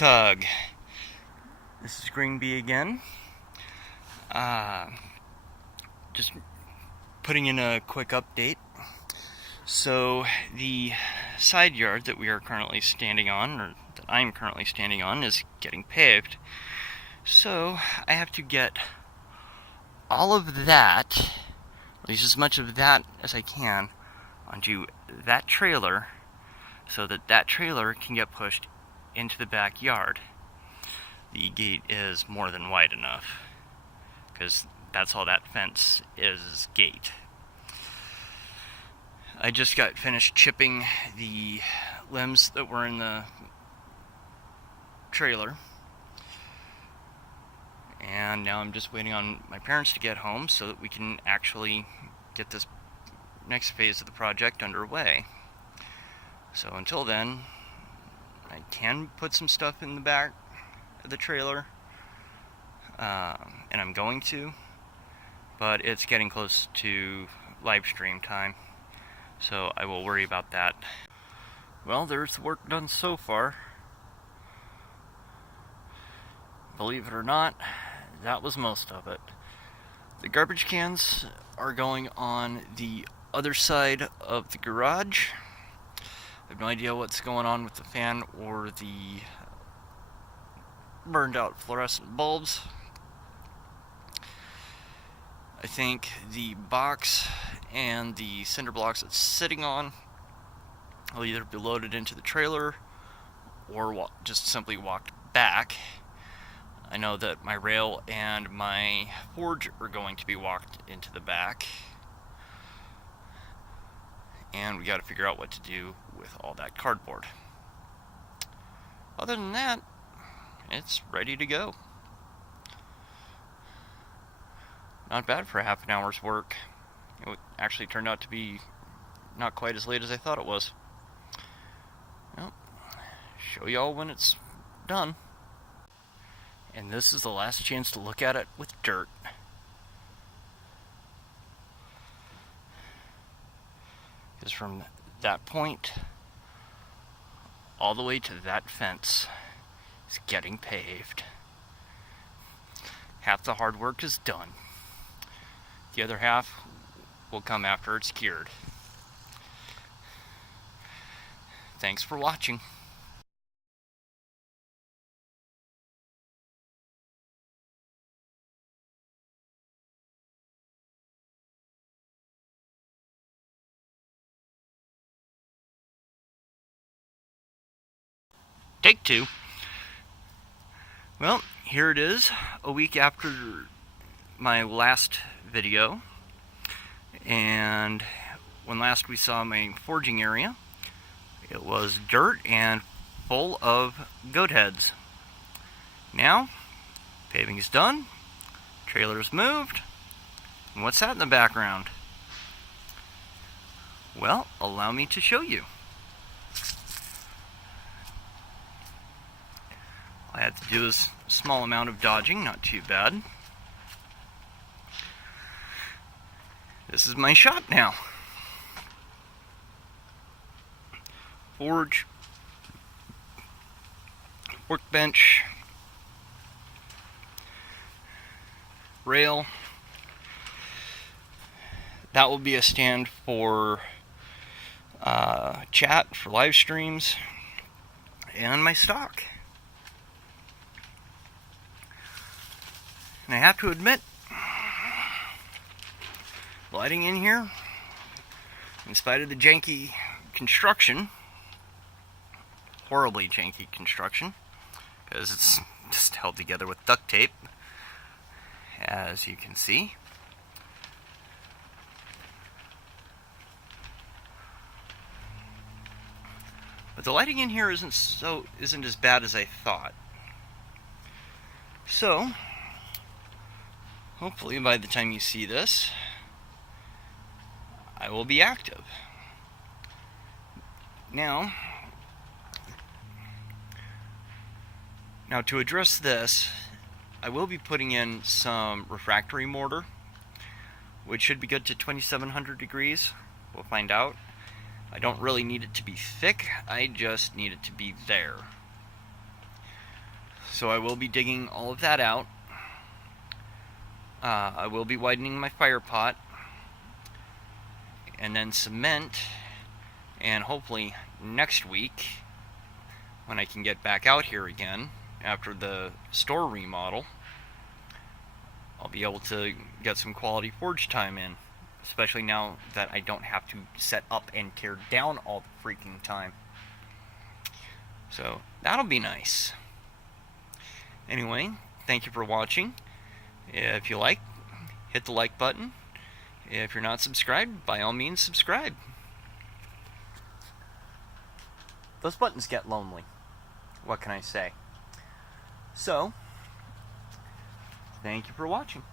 Tug. This is Green Bee again. Just putting in a quick update. So the side yard that we are currently standing on, or that I'm currently standing on, is getting paved. So I have to get all of that, at least as much of that as I can, onto that trailer so that that trailer can get pushed into the backyard. The gate is more than wide enough, because that's all that fence is gate. I just got finished chipping the limbs that were in the trailer, and now I'm just waiting on my parents to get home so that we can actually get this next phase of the project underway. So until then, I can put some stuff in the back of the trailer, and I'm going to, but it's getting close to live stream time, so I will worry about that. Well, there's the work done so far. Believe it or not, that was most of it. The garbage cans are going on the other side of the garage. I have no idea what's going on with the fan or the burned out fluorescent bulbs. I think the box and the cinder blocks it's sitting on will either be loaded into the trailer or just simply walked back. I know that my rail and my forge are going to be walked into the back, and we got to figure out what to do with all that cardboard. Other than that, it's ready to go. Not bad for half an hour's work. It actually turned out to be not quite as late as I thought it was. Well, show y'all when it's done. And this is the last chance to look at it with dirt. Because from that point all the way to that fence is getting paved. Half the hard work is done. The other half will come after it's cured. Thanks for watching. Take two. Well, here it is, a week after my last video, and when last we saw my forging area, it was dirt and full of goat heads. Now, paving is done, trailer's moved, and what's that in the background? Well, allow me to show you. All I had to do is a small amount of dodging, not too bad. This is my shop now. Forge, workbench, rail. That will be a stand for chat, for live streams, and my stock. And I have to admit, lighting in here, in spite of the janky construction, horribly janky construction, because it's just held together with duct tape, as you can see. But the lighting in here isn't as bad as I thought. So, hopefully by the time you see this, I will be active. Now to address this, I will be putting in some refractory mortar, which should be good to 2700 degrees. We'll find out. I don't really need it to be thick, I just need it to be there. So I will be digging all of that out. I will be widening my fire pot, and then cement, and hopefully next week, when I can get back out here again after the store remodel, I'll be able to get some quality forge time in, especially now that I don't have to set up and tear down all the freaking time. So that'll be nice. Anyway, thank you for watching. If you like, hit the like button. If you're not subscribed, by all means subscribe. Those buttons get lonely. What can I say? So, thank you for watching.